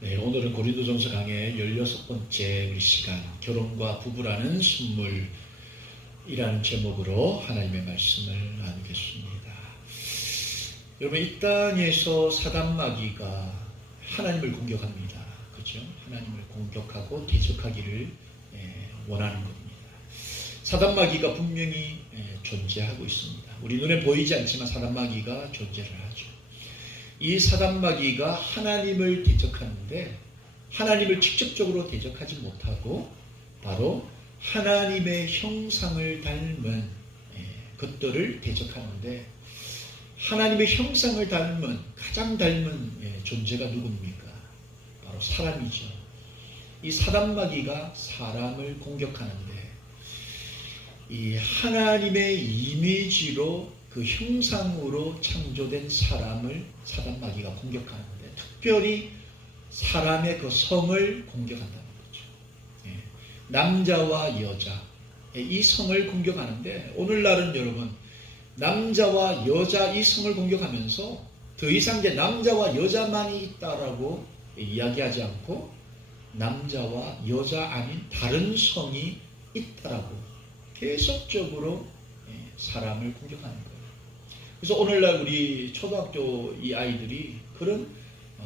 네, 오늘은 고린도전서 강의 16번째 우리 시간 결혼과 부부라는 선물이라는 제목으로 하나님의 말씀을 나누겠습니다. 여러분, 이 땅에서 사단마귀가 하나님을 공격합니다. 그렇죠? 하나님을 공격하고 대적하기를 원하는 겁니다. 사단마귀가 분명히 존재하고 있습니다. 우리 눈에 보이지 않지만 사단마귀가 존재를 하죠. 이 사단마귀가 하나님을 대적하는데 하나님을 직접적으로 대적하지 못하고 바로 하나님의 형상을 닮은 것들을 대적하는데, 하나님의 형상을 닮은 가장 닮은 존재가 누굽니까? 바로 사람이죠. 이 사단마귀가 사람을 공격하는데 이 하나님의 이미지로 그 형상으로 창조된 사람을 사단마귀가 공격하는데, 특별히 사람의 그 성을 공격한다는 거죠. 남자와 여자, 이 성을 공격하는데, 오늘날은 여러분 남자와 여자 이 성을 공격하면서 더 이상 이제 남자와 여자만이 있다라고 이야기하지 않고 남자와 여자 아닌 다른 성이 있다라고 계속적으로 사람을 공격하는 거예요. 그래서 오늘날 우리 초등학교 이 아이들이 그런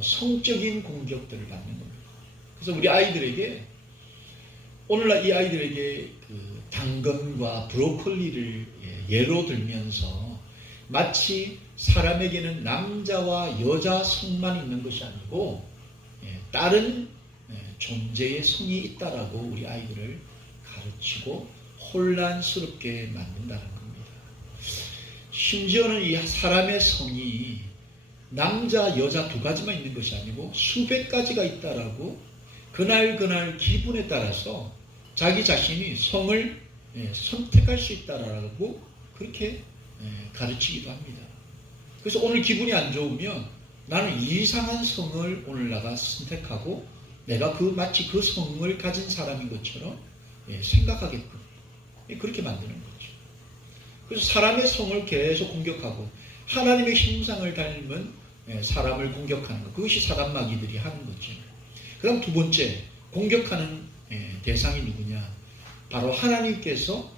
성적인 공격들을 받는 겁니다. 그래서 우리 아이들에게, 오늘날 이 아이들에게 그 당근과 브로콜리를 예로 들면서 마치 사람에게는 남자와 여자 성만 있는 것이 아니고 다른 존재의 성이 있다라고 우리 아이들을 가르치고 혼란스럽게 만든다는 겁니다. 심지어는 이 사람의 성이 남자, 여자 두 가지만 있는 것이 아니고 수백 가지가 있다라고 그날 기분에 따라서 자기 자신이 성을 선택할 수 있다라고 그렇게 가르치기도 합니다. 그래서 오늘 기분이 안 좋으면 나는 이상한 성을 오늘 나가 선택하고 내가 마치 그 성을 가진 사람인 것처럼 생각하게끔 그렇게 만드는 거죠. 그래서 사람의 성을 계속 공격하고 하나님의 형상을 닮은 사람을 공격하는 것, 그것이 사단마귀들이 하는 거죠. 그 다음 두 번째, 공격하는 대상이 누구냐? 바로 하나님께서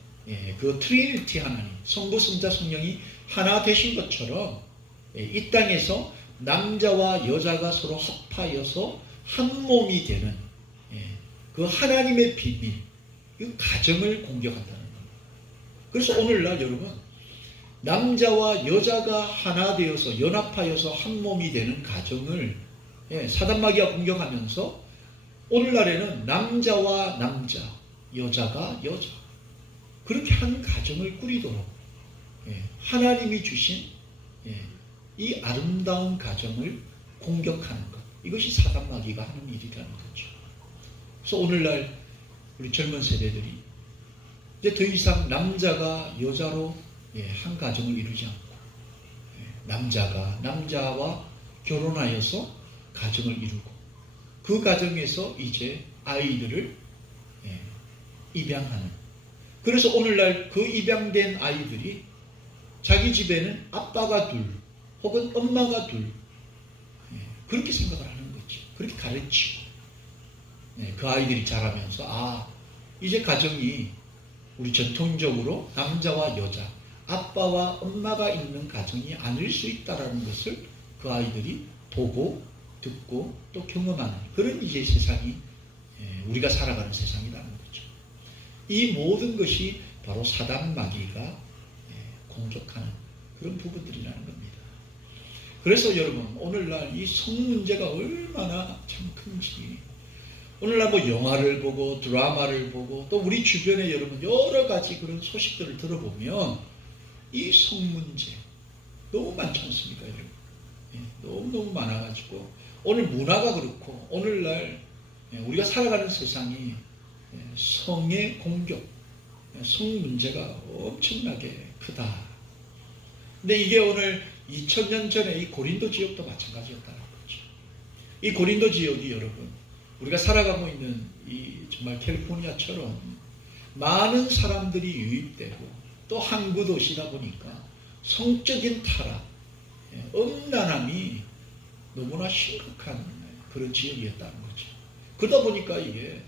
그 트리니티 하나님, 성부, 성자, 성령이 하나 되신 것처럼 이 땅에서 남자와 여자가 서로 합하여서 한 몸이 되는 그 하나님의 비밀, 그 가정을 공격한다는 겁니다. 그래서 오늘날 여러분, 남자와 여자가 하나 되어서 연합하여서 한 몸이 되는 가정을 사단마귀가 공격하면서 오늘날에는 남자와 남자, 여자가 여자, 그렇게 한 가정을 꾸리도록 하나님이 주신 이 아름다운 가정을 공격하는 것, 이것이 사단마귀가 하는 일이라는 거죠. 그래서 오늘날 우리 젊은 세대들이 이제 더 이상 남자가 여자로 한 가정을 이루지 않고 남자가 남자와 결혼하여서 가정을 이루고 그 가정에서 이제 아이들을 입양하는, 그래서 오늘날 그 입양된 아이들이 자기 집에는 아빠가 둘 혹은 엄마가 둘, 그렇게 생각을 하는 거지. 그렇게 가르치고 그 아이들이 자라면서 이제 가정이 우리 전통적으로 남자와 여자, 아빠와 엄마가 있는 가정이 아닐 수 있다는 것을 그 아이들이 보고 듣고 또 경험하는 그런 이제 세상이 우리가 살아가는 세상이라는 거죠. 이 모든 것이 바로 사단마귀가 공격하는 그런 부분들이라는 겁니다. 그래서 여러분, 오늘날 이 성 문제가 얼마나 참 큰지, 오늘날 뭐 영화를 보고 드라마를 보고 또 우리 주변에 여러분 여러 가지 그런 소식들을 들어보면 이 성 문제 너무 많지 않습니까, 여러분? 너무 많아가지고 오늘 문화가 그렇고 오늘날 우리가 살아가는 세상이 성의 공격, 성 문제가 엄청나게 크다. 근데 이게 오늘 2000년 전에 이 고린도 지역도 마찬가지였다는 거죠. 이 고린도 지역이 여러분, 우리가 살아가고 있는 이 정말 캘리포니아처럼 많은 사람들이 유입되고 또 항구 도시다 보니까 성적인 타락, 음란함이 너무나 심각한 그런 지역이었다는 거죠. 그러다 보니까 이게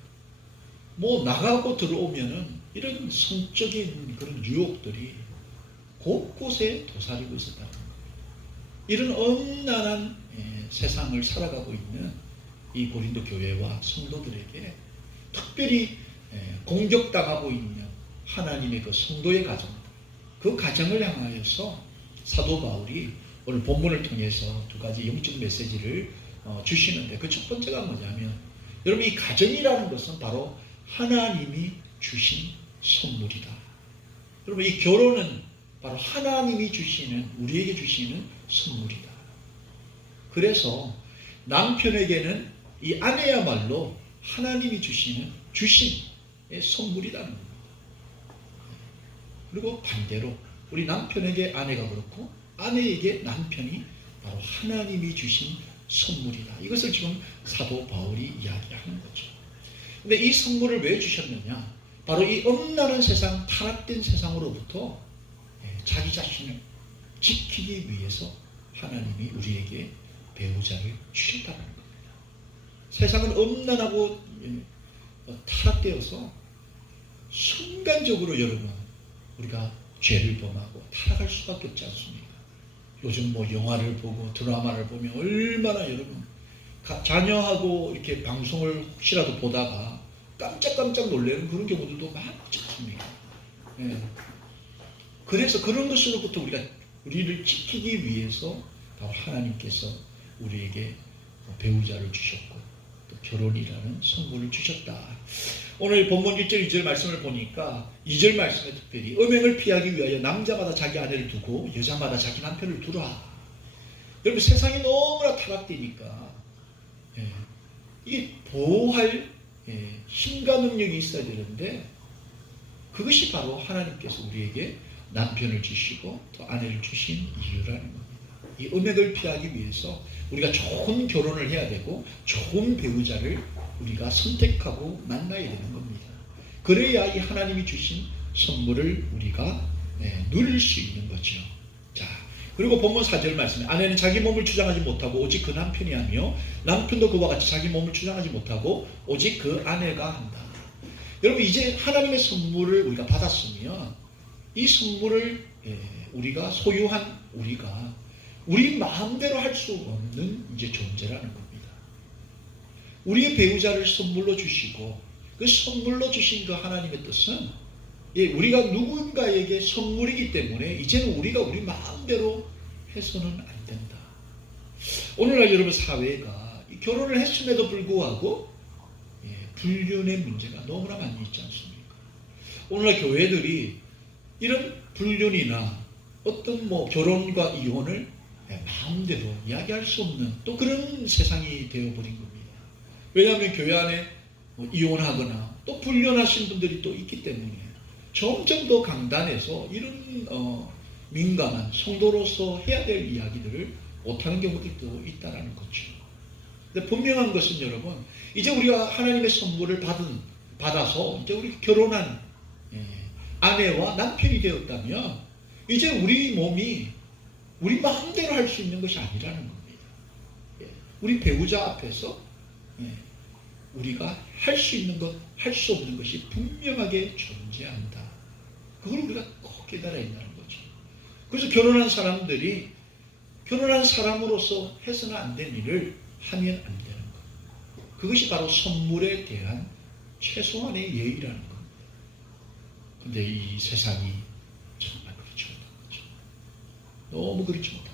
뭐 나가고 들어오면은 이런 성적인 그런 유혹들이 곳곳에 도사리고 있었다는 거예요. 이런 엄난한 세상을 살아가고 있는 이 고린도 교회와 성도들에게 특별히 공격당하고 있는 하나님의 그 성도의 가정, 그 가정을 향하여서 사도 바울이 오늘 본문을 통해서 두 가지 영적 메시지를 주시는데, 그 첫 번째가 뭐냐면, 여러분 이 가정이라는 것은 바로 하나님이 주신 선물이다. 여러분 이 결혼은 바로 하나님이 주시는, 우리에게 주시는 선물이다. 그래서 남편에게는 이 아내야말로 하나님이 주시는 주신의 선물이라는 겁니다. 그리고 반대로 우리 남편에게 아내가 그렇고 아내에게 남편이 바로 하나님이 주신 선물이다. 이것을 지금 사도 바울이 이야기하는 거죠. 근데 이 선물을 왜 주셨느냐? 바로 이 엄난한 세상, 타락된 세상으로부터 자기 자신을 지키기 위해서 하나님이 우리에게 배우자를 주셨다는 겁니다. 세상은 엄난하고 타락되어서 순간적으로 여러분 우리가 죄를 범하고 타락할 수밖에 없지 않습니까? 요즘 뭐 영화를 보고 드라마를 보면 얼마나 여러분 자녀하고 이렇게 방송을 혹시라도 보다가 깜짝깜짝 놀라는 그런 경우들도 많지 않습니까? 그래서 그런 것으로부터 우리를 지키기 위해서 바로 하나님께서 우리에게 배우자를 주셨고 또 결혼이라는 선물을 주셨다. 오늘 본문 1절 2절 말씀을 보니까 2절 말씀에 특별히 음행을 피하기 위하여 남자마다 자기 아내를 두고 여자마다 자기 남편을 두라. 여러분 세상이 너무나 타락되니까 이게 보호할 힘과 능력이 있어야 되는데, 그것이 바로 하나님께서 우리에게 남편을 주시고 또 아내를 주신 이유라는 겁니다. 이 음행을 피하기 위해서 우리가 좋은 결혼을 해야 되고 좋은 배우자를 우리가 선택하고 만나야 되는 겁니다. 그래야 이 하나님이 주신 선물을 우리가 누릴 수 있는 거죠. 자, 그리고 본문 4절 말씀에 아내는 자기 몸을 주장하지 못하고 오직 그 남편이 하며 남편도 그와 같이 자기 몸을 주장하지 못하고 오직 그 아내가 한다. 여러분 이제 하나님의 선물을 우리가 받았으면 이 선물을 우리가 소유한 우리가 우리 마음대로 할 수 없는 이제 존재라는 겁니다. 우리의 배우자를 선물로 주시고 그 선물로 주신 그 하나님의 뜻은 우리가 누군가에게 선물이기 때문에 이제는 우리가 우리 마음대로 해서는 안 된다. 오늘날 여러분 사회가 결혼을 했음에도 불구하고 불륜의 문제가 너무나 많이 있지 않습니까? 오늘날 교회들이 이런 불륜이나 어떤 결혼과 이혼을 마음대로 이야기할 수 없는 또 그런 세상이 되어버린 겁니다. 왜냐하면 교회 안에 이혼하거나 또 불륜하신 분들이 또 있기 때문에 점점 더 강단해서 이런 민감한 성도로서 해야 될 이야기들을 못하는 경우들도 있다는 거죠. 근데 분명한 것은 여러분, 이제 우리가 하나님의 선물을 받아서 이제 우리 결혼한 아내와 남편이 되었다면 이제 우리 몸이 우리 마음대로 할 수 있는 것이 아니라는 겁니다. 우리 배우자 앞에서 우리가 할 수 있는 것, 할 수 없는 것이 분명하게 존재한다. 그걸 우리가 꼭 깨달아야 한다는 거죠. 그래서 결혼한 사람들이 결혼한 사람으로서 해서는 안 된 일을 하면 안 되는 것. 그것이 바로 선물에 대한 최소한의 예의라는 겁니다. 근데 이 세상이 정말 그렇지 못한 거죠. 너무 그렇지 못한 겁니다.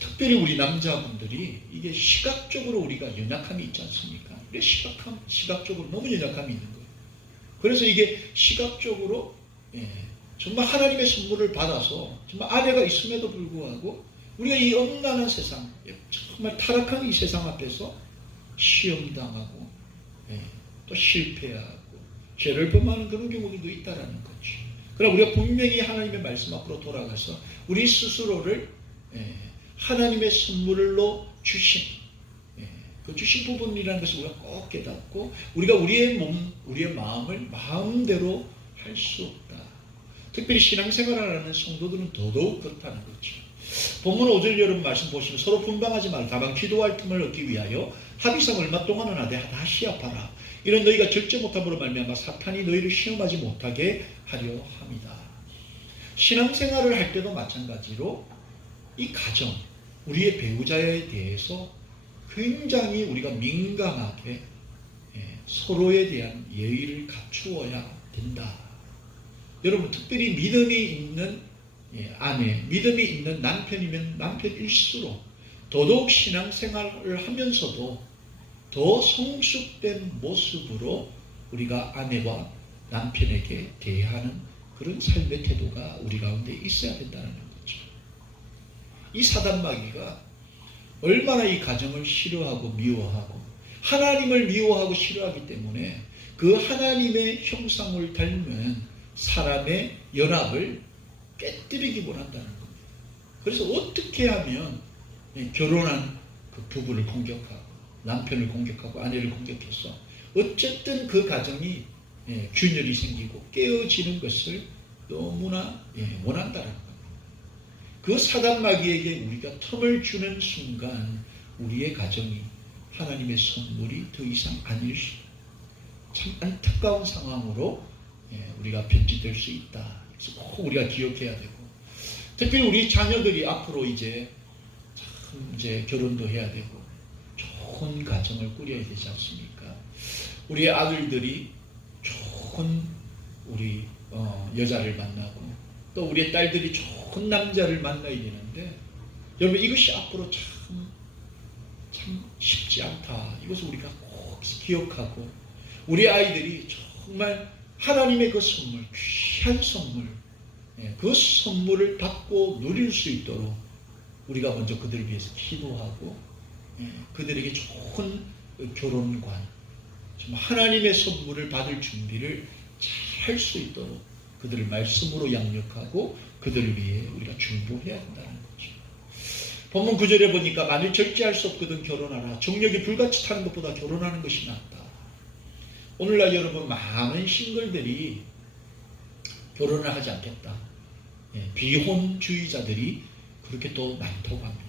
특별히 우리 남자분들이 이게 시각적으로 우리가 연약함이 있지 않습니까? 이게 시각적으로 너무 연약함이 있는 거예요. 그래서 이게 시각적으로 정말 하나님의 선물을 받아서 정말 아내가 있음에도 불구하고 우리가 이 엄난한 세상, 정말 타락한 이 세상 앞에서 시험당하고 또 실패하고 죄를 범하는 그런 경우도 있다라는 거죠. 그러나 우리가 분명히 하나님의 말씀 앞으로 돌아가서 우리 스스로를 하나님의 선물로 주신 그 주신 부분이라는 것을 우리가 꼭 깨닫고 우리가 우리의 몸, 우리의 마음을 마음대로 할 수 없다. 특별히 신앙생활을 하는 성도들은 더더욱 그렇다는 거죠. 본문 5절 여러분 말씀 보시면 서로 분방하지 말고 다만 기도할 틈을 얻기 위하여 합의상 얼마 동안은 하되 다시 합하라. 이런 너희가 절제 못함으로 말미암아 사탄이 너희를 시험하지 못하게 하려 함이다. 신앙생활을 할 때도 마찬가지로 이 가정, 우리의 배우자에 대해서 굉장히 우리가 민감하게 서로에 대한 예의를 갖추어야 된다. 여러분 특별히 믿음이 있는 아내, 믿음이 있는 남편이면 남편일수록 더더욱 신앙생활을 하면서도 더 성숙된 모습으로 우리가 아내와 남편에게 대하는 그런 삶의 태도가 우리 가운데 있어야 된다는 거죠. 이 사단마귀가 얼마나 이 가정을 싫어하고 미워하고 하나님을 미워하고 싫어하기 때문에 그 하나님의 형상을 닮은 사람의 연합을 깨뜨리기 원한다는 겁니다. 그래서 어떻게 하면 결혼한 그 부부를 공격하고 남편을 공격하고 아내를 공격해서 어쨌든 그 가정이 균열이 생기고 깨어지는 것을 너무나 원한다는 겁니다. 그 사단마귀에게 우리가 틈을 주는 순간 우리의 가정이 하나님의 선물이 더 이상 아닐 수, 참 안타까운 상황으로 우리가 변질될 수 있다. 그래서 꼭 우리가 기억해야 되고, 특별히 우리 자녀들이 앞으로 이제 결혼도 해야 되고 좋은 가정을 꾸려야 되지 않습니까? 우리의 아들들이 좋은 우리 여자를 만나고 또 우리의 딸들이 좋은 남자를 만나야 되는데, 여러분 이것이 앞으로 참 쉽지 않다. 이것을 우리가 꼭 기억하고 우리 아이들이 정말 하나님의 그 선물, 귀한 선물, 그 선물을 받고 누릴 수 있도록 우리가 먼저 그들을 위해서 기도하고 그들에게 좋은 결혼관, 정말 하나님의 선물을 받을 준비를 잘 할 수 있도록 그들을 말씀으로 양육하고 그들을 위해 우리가 중보해야 한다는 거죠. 본문 9절에 보니까 만일 절제할 수 없거든 결혼하라. 정력이 불같이 타는 것보다 결혼하는 것이 낫다. 오늘날 여러분 많은 싱글들이 결혼을 하지 않겠다. 비혼주의자들이 그렇게 또 많다고 합니다.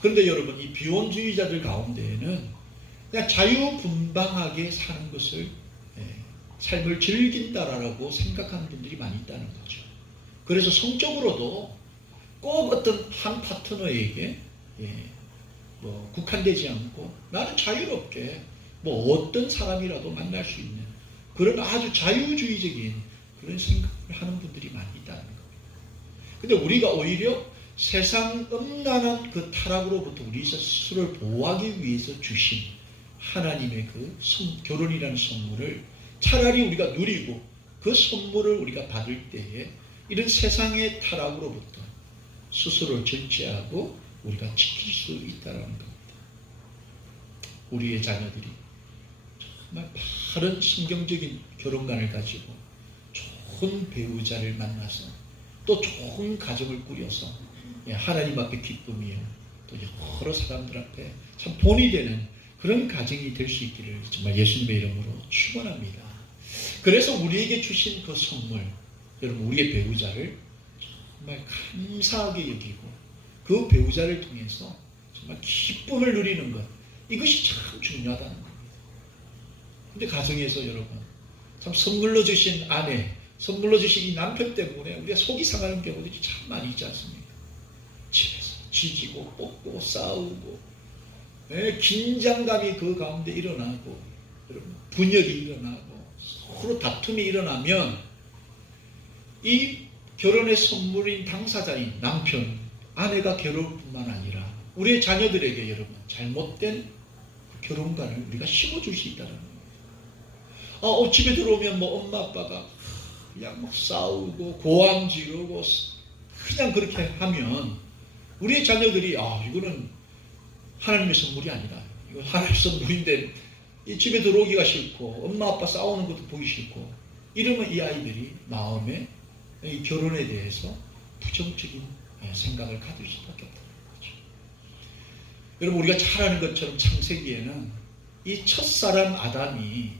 그런데 여러분 이 비혼주의자들 가운데에는 그냥 자유분방하게 사는 것을 삶을 즐긴다라고 생각하는 분들이 많이 있다는 거죠. 그래서 성적으로도 꼭 어떤 한 파트너에게 국한되지 않고 나는 자유롭게 어떤 사람이라도 만날 수 있는 그런 아주 자유주의적인 그런 생각을 하는 분들이 많이 있다는 겁니다. 근데 우리가 오히려 세상 음란한 그 타락으로부터 우리 스스로를 보호하기 위해서 주신 하나님의 그 결혼이라는 선물을 차라리 우리가 누리고 그 선물을 우리가 받을 때에 이런 세상의 타락으로부터 스스로를 절제하고 우리가 지킬 수 있다는 겁니다. 우리의 자녀들이 정말 바른 성경적인 결혼관을 가지고 좋은 배우자를 만나서 또 좋은 가정을 꾸려서 하나님 앞에 기쁨이요 또 여러 사람들 앞에 참 본이 되는 그런 가정이 될 수 있기를 정말 예수님의 이름으로 축원합니다. 그래서 우리에게 주신 그 선물, 여러분 우리의 배우자를 정말 감사하게 여기고 그 배우자를 통해서 정말 기쁨을 누리는 것, 이것이 참 중요하다는 겁니다. 근데 가정에서 여러분 참 선물로 주신 아내, 선물로 주신 이 남편 때문에 우리가 속이 상하는 경우들이 참 많이 있지 않습니까? 집에서 지지고 뽑고 싸우고 긴장감이 그 가운데 일어나고 여러분 분열이 일어나고 서로 다툼이 일어나면 이 결혼의 선물인 당사자인 남편, 아내가 괴로울 뿐만 아니라 우리의 자녀들에게 여러분 잘못된 그 결혼관을 우리가 심어줄 수 있다는 거예요. 집에 들어오면 엄마 아빠가 그냥 싸우고 고함 지르고 그냥 그렇게 하면 우리의 자녀들이 이거는 하나님의 선물이 아니다. 이거 하나님의 선물인데 집에 들어오기가 싫고 엄마 아빠 싸우는 것도 보기 싫고 이러면 이 아이들이 마음에 이 결혼에 대해서 부정적인 생각을 가질 수밖에 없다는 거죠. 여러분 우리가 잘 아는 것처럼 창세기에는 이 첫사람 아담이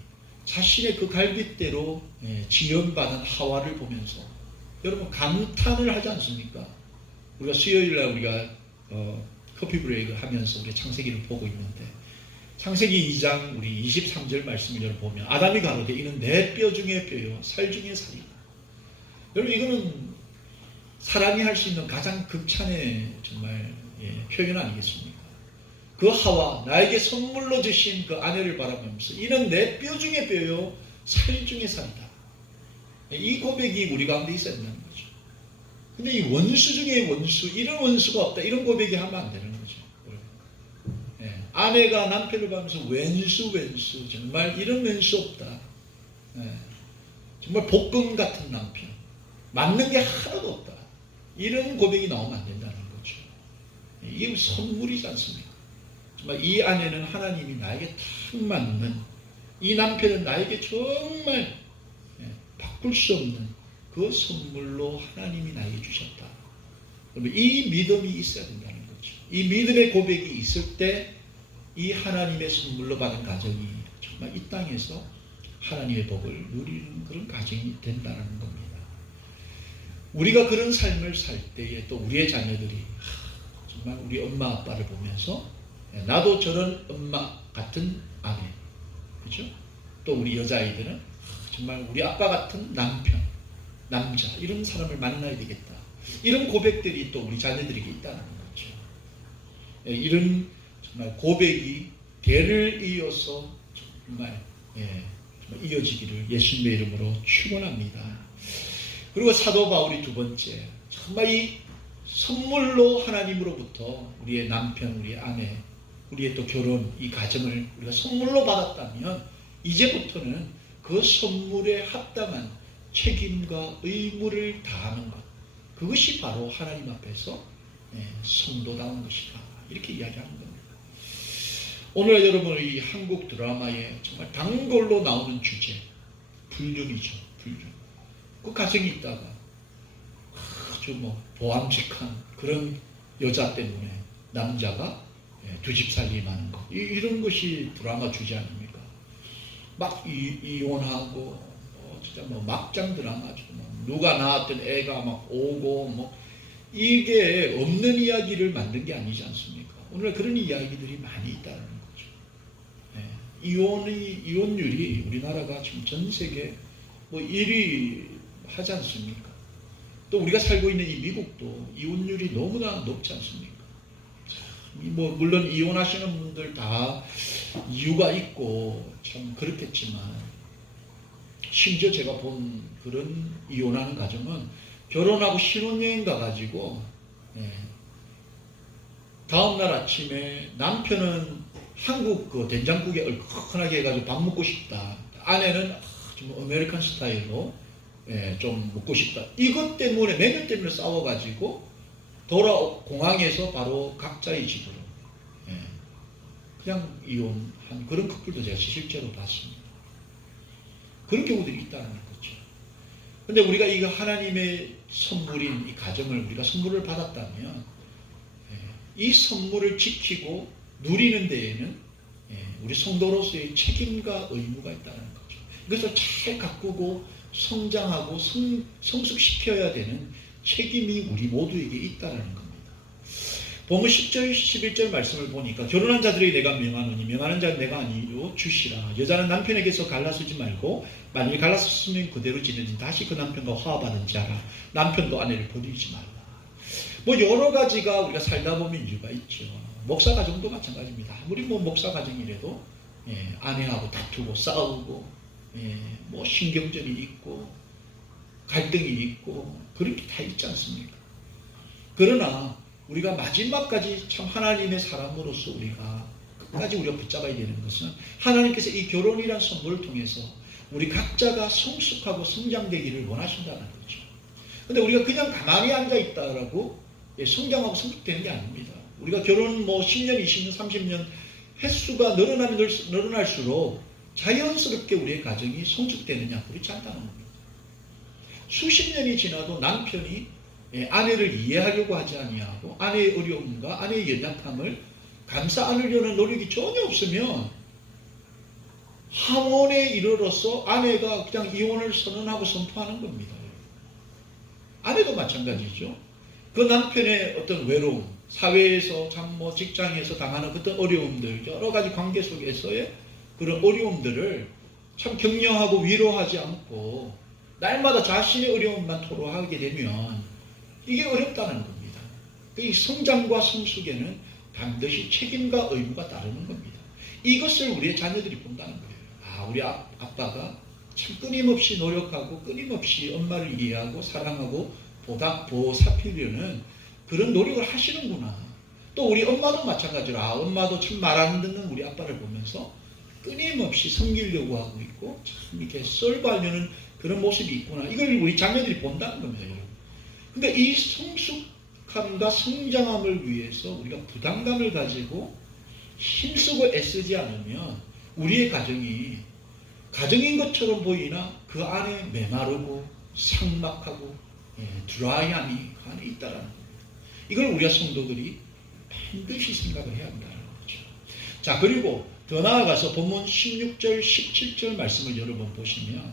자신의 그 갈빗대로 지연받은 하와를 보면서 여러분 감탄을 하지 않습니까? 우리가 수요일날 우리가 커피 브레이크 하면서 우리 창세기를 보고 있는데 창세기 2장 우리 23절 말씀을 보면 아담이 가로되 이는 내 뼈 중에 뼈요 살 중에 살이다. 여러분 이거는 사람이 할 수 있는 가장 극찬의 정말 표현 아니겠습니까? 그 하와 나에게 선물로 주신 그 아내를 바라보면서 이는 내 뼈 중에 뼈요 살 중에 살이다. 이 고백이 우리 가운데 있어야 된다는 거죠. 근데 이 원수 중에 원수, 이런 원수가 없다, 이런 고백이 하면 안 되는 거죠. 아내가 남편을 보면서 왼수 정말 이런 왼수 없다. 정말 복권 같은 남편, 맞는 게 하나도 없다, 이런 고백이 나오면 안 된다는 거죠. 이게 선물이지 않습니까? 정말 이 아내는 하나님이 나에게 딱 맞는, 이 남편은 나에게 정말 바꿀 수 없는 그 선물로 하나님이 나에게 주셨다. 그러면 이 믿음이 있어야 된다는 거죠. 이 믿음의 고백이 있을 때 이 하나님의 선물로 받은 가정이 정말 이 땅에서 하나님의 복을 누리는 그런 가정이 된다는 겁니다. 우리가 그런 삶을 살 때에 또 우리의 자녀들이 정말 우리 엄마 아빠를 보면서 나도 저런 엄마 같은 아내, 그렇죠? 또 우리 여자아이들은 정말 우리 아빠 같은 남편, 남자, 이런 사람을 만나야 되겠다. 이런 고백들이 또 우리 자녀들에게 있다는 거죠. 이런 정말 고백이 대를 이어서 정말 이어지기를 예수님의 이름으로 축원합니다. 그리고 사도 바울이 두 번째, 정말 이 선물로 하나님으로부터 우리의 남편, 우리의 아내, 우리의 또 결혼, 이 가정을 우리가 선물로 받았다면 이제부터는 그 선물에 합당한 책임과 의무를 다하는 것, 그것이 바로 하나님 앞에서 성도다운 것이다, 이렇게 이야기하는 겁니다. 오늘 여러분 이 한국 드라마에 정말 단골로 나오는 주제, 불륜이죠. 불륜. 그 가정이 있다가 아주 보암직한 그런 여자 때문에 남자가 두 집 살림하는 것, 이런 것이 드라마 주제 아닙니까? 막 이혼하고 진짜 막장 드라마죠. 누가 낳았던 애가 막 오고 이게 없는 이야기를 만든 게 아니지 않습니까? 오늘 그런 이야기들이 많이 있다는 거죠. 이혼율이 우리나라가 지금 전 세계 1위 하지 않습니까? 또 우리가 살고 있는 이 미국도 이혼율이 너무나 높지 않습니까? 물론 이혼하시는 분들 다 이유가 있고 참 그렇겠지만, 심지어 제가 본 그런 이혼하는 가정은 결혼하고 신혼여행 가가지고 다음날 아침에 남편은 한국 그 된장국에 얼큰하게 해가지고 밥 먹고 싶다, 아내는 좀 아메리칸 스타일로 좀 먹고 싶다, 이것 때문에 메뉴 때문에 싸워가지고 공항에서 바로 각자의 집으로 그냥 이혼한 그런 커플도 제가 실제로 봤습니다. 그런 경우들이 있다는 거죠. 근데 우리가 이거 하나님의 선물인 이 가정을 우리가 선물을 받았다면 이 선물을 지키고 누리는 데에는 우리 성도로서의 책임과 의무가 있다는 거죠. 그래서 잘 가꾸고 성장하고 성숙시켜야 되는 책임이 우리 모두에게 있다는 겁니다. 보면 10절 11절 말씀을 보니까 결혼한 자들이 내가 명하노니 명하는 자는 내가 아니요 주시라. 여자는 남편에게서 갈라서지 말고 만일 갈라섰으면 그대로 지내지 다시 그 남편과 화합하든지 하라. 남편도 아내를 버리지 말라. 여러 가지가 우리가 살다 보면 이유가 있죠. 목사 가정도 마찬가지입니다. 아무리 목사 가정이라도 아내하고 다투고 싸우고 신경전이 있고 갈등이 있고 그렇게 다 있지 않습니까? 그러나 우리가 마지막까지 참 하나님의 사람으로서 우리가 끝까지 우리가 붙잡아야 되는 것은 하나님께서 이 결혼이란 선물을 통해서 우리 각자가 성숙하고 성장되기를 원하신다는 거죠. 근데 우리가 그냥 가만히 앉아있다라고 성장하고 성숙되는 게 아닙니다. 우리가 결혼 10년, 20년, 30년 횟수가 늘어나면 늘어날수록 자연스럽게 우리의 가정이 성숙되느냐, 그렇지 않다는 겁니다. 수십 년이 지나도 남편이 아내를 이해하려고 하지 아니하고 아내의 어려움과 아내의 연약함을 감싸 안으려는 노력이 전혀 없으면 하원에 이르러서 아내가 그냥 이혼을 선언하고 선포하는 겁니다. 아내도 마찬가지죠. 그 남편의 어떤 외로움, 사회에서 참 뭐 직장에서 당하는 어떤 어려움들, 여러 가지 관계 속에서의 그런 어려움들을 참 격려하고 위로하지 않고 날마다 자신의 어려움만 토로하게 되면 이게 어렵다는 겁니다. 이 성장과 성숙에는 반드시 책임과 의무가 따르는 겁니다. 이것을 우리의 자녀들이 본다는 거예요. 아, 우리 아빠가 참 끊임없이 노력하고 끊임없이 엄마를 이해하고 사랑하고 보살피려는 그런 노력을 하시는구나. 또 우리 엄마도 마찬가지로 엄마도 참 말 안 듣는 우리 아빠를 보면서 끊임없이 섬기려고 하고 있고 참 이렇게 썰바하려는 그런 모습이 있구나. 이걸 우리 자녀들이 본다는 겁니다, 여러분. 그러니까 이 성숙함과 성장함을 위해서 우리가 부담감을 가지고 힘쓰고 애쓰지 않으면 우리의 가정인 것처럼 보이나 그 안에 메마르고 삭막하고 드라이함이 그 안에 있다라는 겁니다. 이걸 우리가 성도들이 반드시 생각을 해야 한다는 거죠. 자, 그리고 더 나아가서 본문 16절, 17절 말씀을 여러분 보시면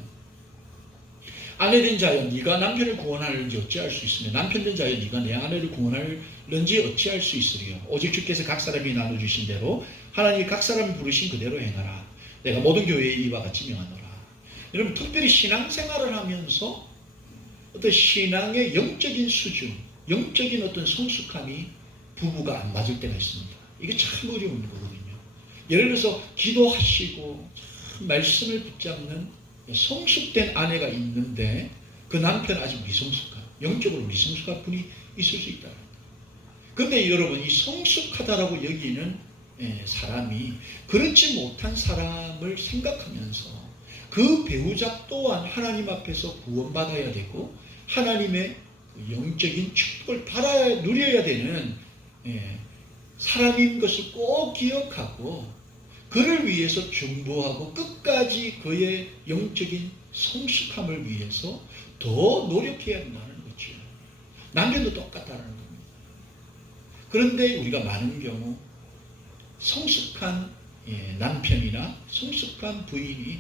아내된 자여 네가 남편을 구원하는지 어찌할 수 있으며 남편된 자여 네가 내 아내를 구원하는지 어찌할 수 있으리요. 오직 주께서 각 사람이 나눠주신 대로 하나님이 각 사람을 부르신 그대로 행하라. 내가 모든 교회에 이와 같이 명하노라. 여러분, 특별히 신앙생활을 하면서 어떤 신앙의 영적인 수준, 영적인 어떤 성숙함이 부부가 안 맞을 때가 있습니다. 이게 참 어려운 거거든요. 예를 들어서 기도하시고 말씀을 붙잡는 성숙된 아내가 있는데 그 남편 아직 영적으로 미성숙한 분이 있을 수 있다. 그런데 여러분, 이 성숙하다라고 여기는 사람이 그렇지 못한 사람을 생각하면서 그 배우자 또한 하나님 앞에서 구원받아야 되고 하나님의 영적인 축복을 누려야 되는 사람인 것을 꼭 기억하고 그를 위해서 중보하고 끝까지 그의 영적인 성숙함을 위해서 더 노력해야 한다는 거죠. 남편도 똑같다는 겁니다. 그런데 우리가 많은 경우 성숙한 남편이나 성숙한 부인이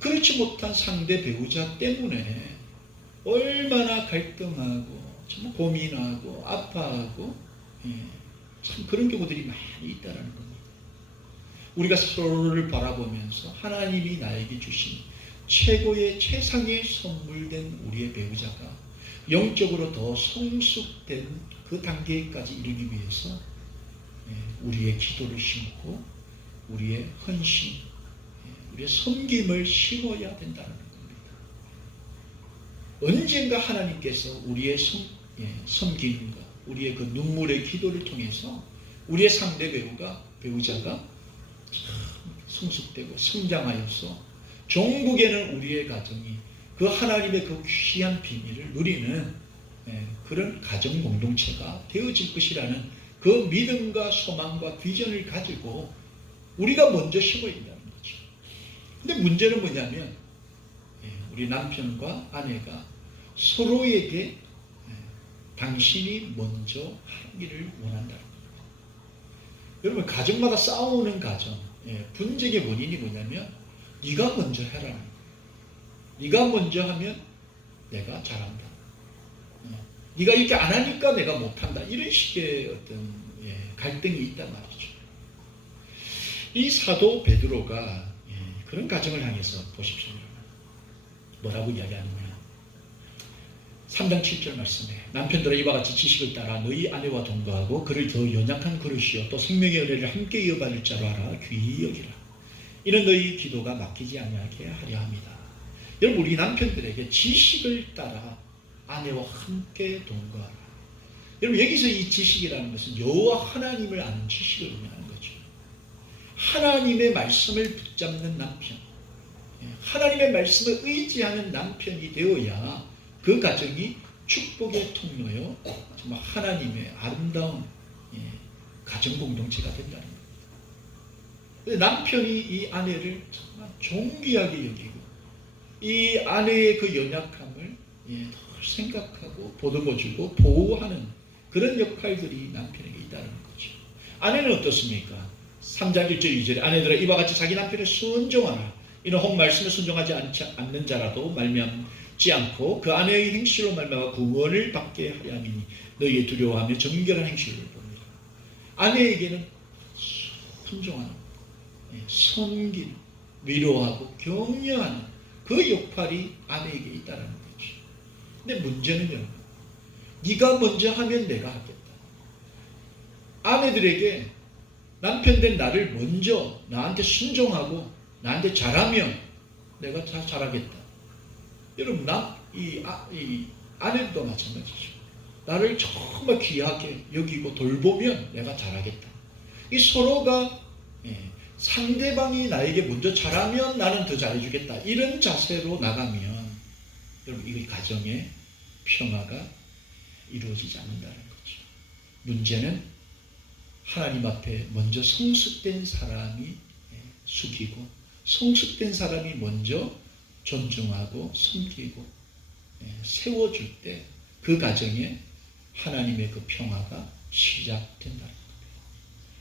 그렇지 못한 상대 배우자 때문에 얼마나 갈등하고 참 고민하고 아파하고 참 그런 경우들이 많이 있다는 겁니다. 우리가 서로를 바라보면서 하나님이 나에게 주신 최고의 최상의 선물된 우리의 배우자가 영적으로 더 성숙된 그 단계까지 이르기 위해서 우리의 기도를 심고 우리의 헌신, 우리의 섬김을 심어야 된다는 겁니다. 언젠가 하나님께서 우리의 섬김과 우리의 그 눈물의 기도를 통해서 우리의 상대 배우자가 성숙되고 성장하여서 종국에는 우리의 가정이 그 하나님의 그 귀한 비밀을 누리는 그런 가정 공동체가 되어질 것이라는 그 믿음과 소망과 비전을 가지고 우리가 먼저 심어야 된다는 거죠. 근데 문제는 뭐냐면 우리 남편과 아내가 서로에게 당신이 먼저 하기를 원한다는 거예요. 여러분, 가정마다 싸우는 가정, 분쟁의 원인이 뭐냐면 네가 먼저 해라. 네가 먼저 하면 내가 잘한다. 네가 이렇게 안 하니까 내가 못한다. 이런 식의 어떤 갈등이 있단 말이죠. 이 사도 베드로가 그런 가정을 향해서 보십시오. 뭐라고 이야기하느냐. 3장 7절 말씀에 남편들아 이와 같이 지식을 따라 너희 아내와 동거하고 그를 더 연약한 그릇이요 또 생명의 은혜를 함께 이어받을 자로 알아 귀히 여기라. 이는 너희 기도가 막히지 아니하게 하려 합니다. 여러분, 우리 남편들에게 지식을 따라 아내와 함께 동거하라. 여러분, 여기서 이 지식이라는 것은 여호와 하나님을 아는 지식을 의미하는 거죠. 하나님의 말씀을 붙잡는 남편, 하나님의 말씀을 의지하는 남편이 되어야 그 가정이 축복의 통로요 정말 하나님의 아름다운 가정 공동체가 된다는 거예요. 남편이 이 아내를 정말 존귀하게 여기고 이 아내의 그 연약함을 생각하고 보듬어주고 보호하는 그런 역할들이 남편에게 있다는 거죠. 아내는 어떻습니까? 3장 1절 2절에 아내들아 이와 같이 자기 남편을 순종하라. 이는 혹 말씀에 순종하지 않는 자라도 말미암지 않고 그 아내의 행실로 말미암아 구원을 받게 하려 함이니 너희의 두려워하며 정결한 행실을 봅니다. 아내에게는 순종하는, 섬기는, 위로하고 격려하는 그 역할이 아내에게 있다는 거죠. 근데 문제는요, 네가 먼저 하면 내가 하겠다. 아내들에게 남편 된 나를 먼저 나한테 순종하고 나한테 잘하면 내가 다 잘하겠다. 여러분, 이 아내도 마찬가지죠. 나를 정말 귀하게 여기고 돌보면 내가 잘하겠다. 이 서로가 상대방이 나에게 먼저 잘하면 나는 더 잘해주겠다. 이런 자세로 나가면 여러분, 이 가정의 평화가 이루어지지 않는다는 거죠. 문제는 하나님 앞에 먼저 성숙된 사람이 숙이고 성숙된 사람이 먼저 존중하고 섬기고 세워줄 때 그 가정에 하나님의 그 평화가 시작된다는 겁니다.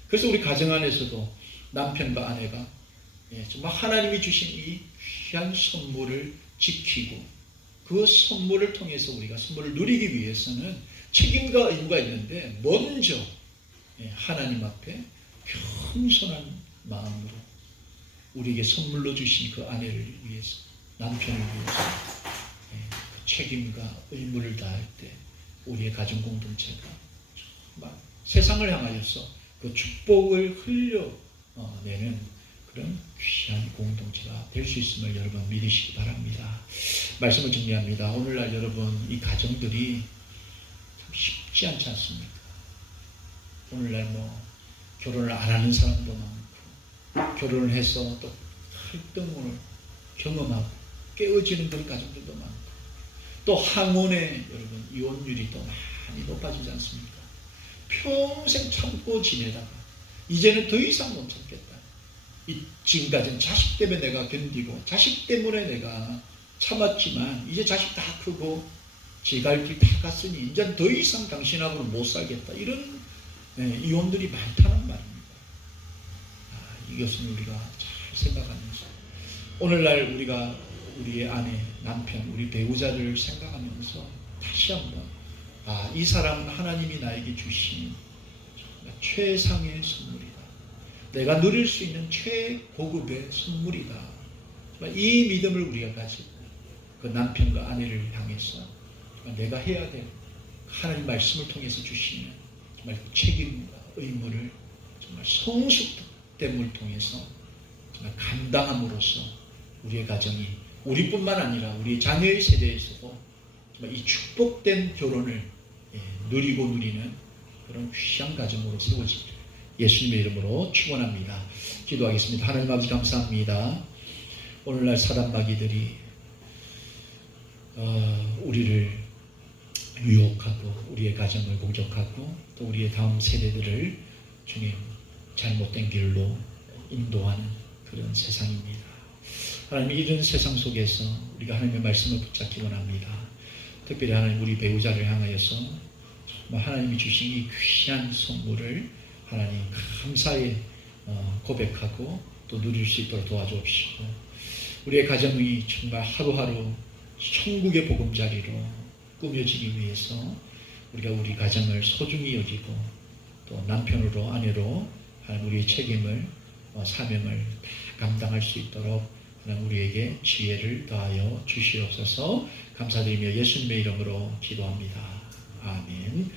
그래서 우리 가정 안에서도 남편과 아내가 정말 하나님이 주신 이 귀한 선물을 지키고 그 선물을 통해서 우리가 선물을 누리기 위해서는 책임과 의무가 있는데 먼저 하나님 앞에 겸손한 마음으로 우리에게 선물로 주신 그 아내를 위해서, 남편을 위해서 그 책임과 의무를 다할 때 우리의 가정 공동체가 정말 세상을 향하여서 그 축복을 흘려내는 그런 귀한 공동체가 될 수 있음을 여러분 믿으시기 바랍니다. 말씀을 정리합니다. 오늘날 여러분, 이 가정들이 참 쉽지 않지 않습니까? 오늘날 결혼을 안 하는 사람도 많고, 결혼을 해서 또 갈등을 경험하고 깨어지는 그런 가정들도 많고, 또 항혼의 여러분 이혼율이 또 많이 높아지지 않습니까? 평생 참고 지내다가 이제는 더 이상 못 참겠다. 지금까지는 자식 때문에 내가 견디고 자식 때문에 내가 참았지만 이제 자식 다 크고 제 갈 길 다 갔으니 이제 더 이상 당신하고는 못 살겠다. 이런 이혼들이 많다는 말입니다. 이것은 우리가 잘 생각하면서 오늘날 우리가 우리의 아내, 남편, 우리 배우자를 생각하면서 다시 한번 이 사람은 하나님이 나에게 주신 최상의 선물이다. 내가 누릴 수 있는 최고급의 선물이다. 이 믿음을 우리가 가지고 그 남편과 아내를 향해서 내가 해야 될 하나님 말씀을 통해서 주시는 정말 그 책임과 의무를 정말 성숙됨을 통해서 정말 감당함으로써 우리의 가정이 우리뿐만 아니라 우리 자녀의 세대에서도 정말 이 축복된 결혼을 누리고 누리는 그런 귀한 가정으로 세워지기를 예수님의 이름으로 축원합니다. 기도하겠습니다. 하나님 아버지 감사합니다. 오늘날 사단 마귀들이 우리를 유혹하고 우리의 가정을 공격하고 또 우리의 다음 세대들을 주님 잘못된 길로 인도하는 그런 세상입니다. 하나님, 이런 세상 속에서 우리가 하나님의 말씀을 붙잡기 원합니다. 특별히 하나님 우리 배우자를 향하여서 하나님이 주신 이 귀한 선물을 하나님 감사의 고백하고 또 누릴 수 있도록 도와주옵시고 우리의 가정이 정말 하루하루 천국의 보금자리로 꾸며지기 위해서 우리가 우리 가정을 소중히 여기고 또 남편으로 아내로 하나님 우리의 책임을 사명을 다 감당할 수 있도록 하나님 우리에게 지혜를 더하여 주시옵소서. 감사드리며 예수님의 이름으로 기도합니다. 아멘.